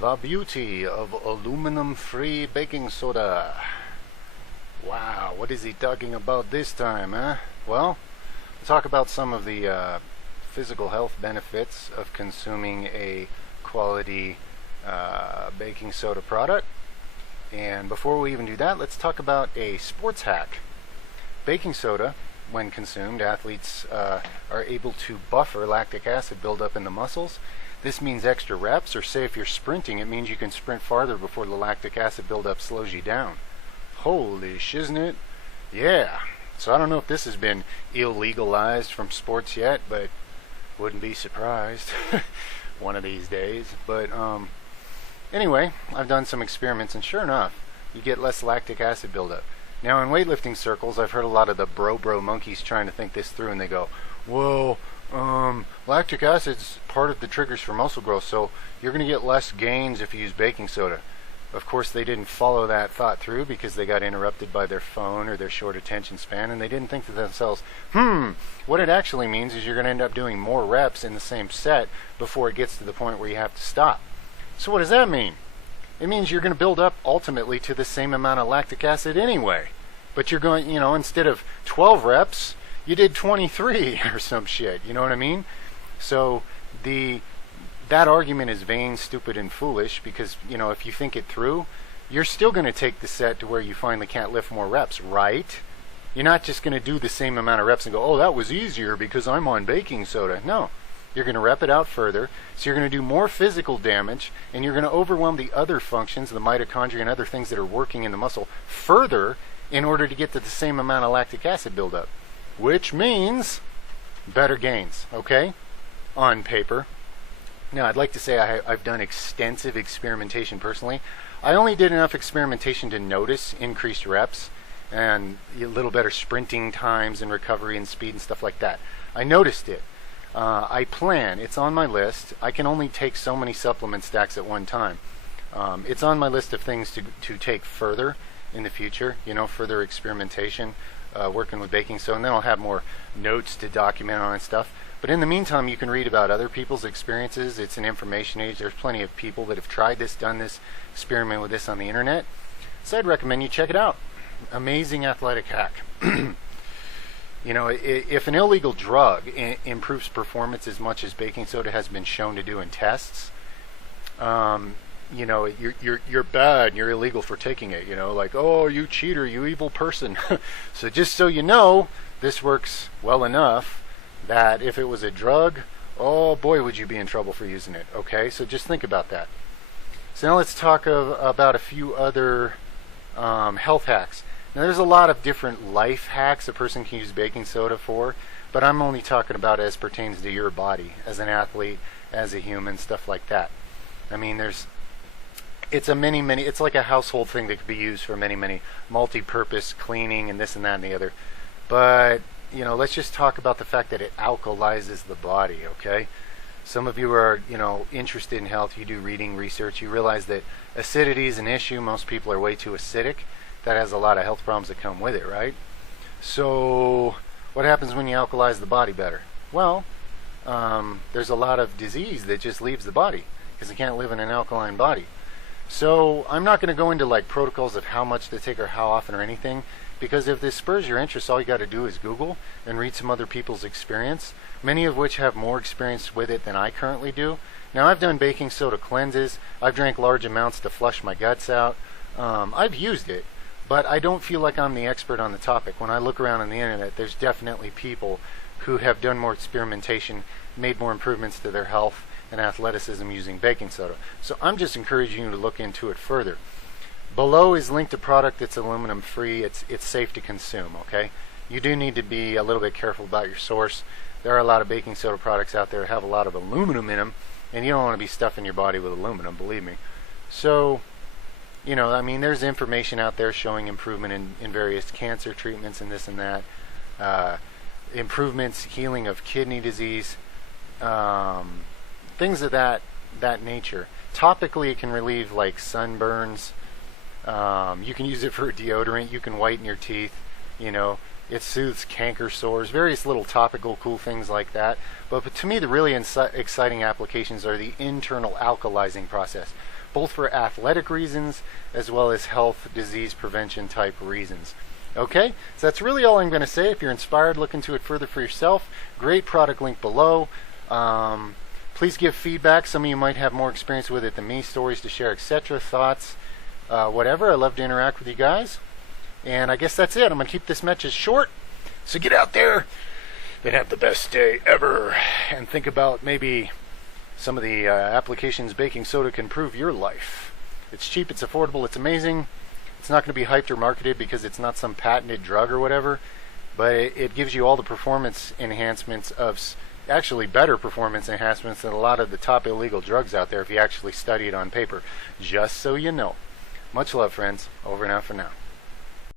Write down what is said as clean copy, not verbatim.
The beauty of aluminum-free baking soda. Wow, what is he talking about this time, huh? Well, we'll talk about some of the physical health benefits of consuming a quality baking soda product. And before we even do that, let's talk about a sports hack. Baking soda, when consumed, athletes are able to buffer lactic acid buildup in the muscles. This means extra reps, or say if you're sprinting, it means you can sprint farther before the lactic acid buildup slows you down. Holy shiznit. Yeah. So I don't know if this has been illegalized from sports yet, but wouldn't be surprised one of these days. But anyway, I've done some experiments, and sure enough, you get less lactic acid buildup. Now, in weightlifting circles, I've heard a lot of the bro monkeys trying to think this through, and they go, well, lactic acid's part of the triggers for muscle growth, so you're going to get less gains if you use baking soda. Of course, they didn't follow that thought through because they got interrupted by their phone or their short attention span, and they didn't think to themselves, what it actually means is you're going to end up doing more reps in the same set before it gets to the point where you have to stop. So what does that mean? It means you're going to build up ultimately to the same amount of lactic acid anyway. But you're going, instead of 12 reps, you did 23 or some shit. You know what I mean? So that argument is vain, stupid, and foolish because, if you think it through, you're still going to take the set to where you finally can't lift more reps, right? You're not just going to do the same amount of reps and go, oh, that was easier because I'm on baking soda. No. You're going to rep it out further, so you're going to do more physical damage, and you're going to overwhelm the other functions, the mitochondria and other things that are working in the muscle, further in order to get to the same amount of lactic acid buildup, which means better gains, okay, on paper. Now, I'd like to say I've done extensive experimentation personally. I only did enough experimentation to notice increased reps and a little better sprinting times and recovery and speed and stuff like that. I noticed it. I plan, it's on my list. I can only take so many supplement stacks at one time. It's on my list of things to take further in the future, further experimentation, working with baking soda, and then I'll have more notes to document on and stuff. But in the meantime, you can read about other people's experiences. It's an information age. There's plenty of people that have tried this, done this, experimented with this on the internet. So I'd recommend you check it out. Amazing athletic hack. If an illegal drug improves performance as much as baking soda has been shown to do in tests, you're bad and you're illegal for taking it. Like, oh, you cheater, you evil person. So just so you know, this works well enough that if it was a drug, oh boy, would you be in trouble for using it. Okay, so just think about that. So now let's talk about a few other health hacks. Now, there's a lot of different life hacks a person can use baking soda for, but I'm only talking about as pertains to your body, as an athlete, as a human, stuff like that. I mean, it's like a household thing that could be used for many multi-purpose cleaning and this and that and the other. But, let's just talk about the fact that it alkalizes the body, okay? Some of you are, interested in health, you do reading, research, you realize that acidity is an issue. Most people are way too acidic. That has a lot of health problems that come with it, right? So what happens when you alkalize the body better? Well, there's a lot of disease that just leaves the body because it can't live in an alkaline body. So I'm not going to go into like protocols of how much to take or how often or anything, because if this spurs your interest, all you got to do is Google and read some other people's experience, many of which have more experience with it than I currently do. Now, I've done baking soda cleanses. I've drank large amounts to flush my guts out. I've used it. But I don't feel like I'm the expert on the topic. When I look around on the internet, there's definitely people who have done more experimentation, made more improvements to their health and athleticism using baking soda. So I'm just encouraging you to look into it further. Below is linked a product that's aluminum free. It's safe to consume, okay? You do need to be a little bit careful about your source. There are a lot of baking soda products out there that have a lot of aluminum in them, and you don't want to be stuffing your body with aluminum, believe me. So there's information out there showing improvement in various cancer treatments and this and that, improvements, healing of kidney disease, things of that nature. Topically, it can relieve like sunburns. You can use it for a deodorant. You can whiten your teeth. It soothes canker sores, various little topical cool things like that. But to me, the really exciting applications are the internal alkalizing process. both for athletic reasons as well as health, disease prevention type reasons. Okay, so that's really all I'm going to say. If you're inspired, look into it further for yourself. Great product link below. Please give feedback. Some of you might have more experience with it than me, stories to share, etc., thoughts, whatever. I love to interact with you guys. And I guess that's it. I'm going to keep this message short. So get out there and have the best day ever. And think about maybe some of the applications baking soda can improve your life. It's cheap, it's affordable, it's amazing. It's not going to be hyped or marketed because it's not some patented drug or whatever, but it gives you all the performance enhancements of, actually better performance enhancements than a lot of the top illegal drugs out there if you actually study it on paper. Just so you know. Much love, friends. Over and out for now.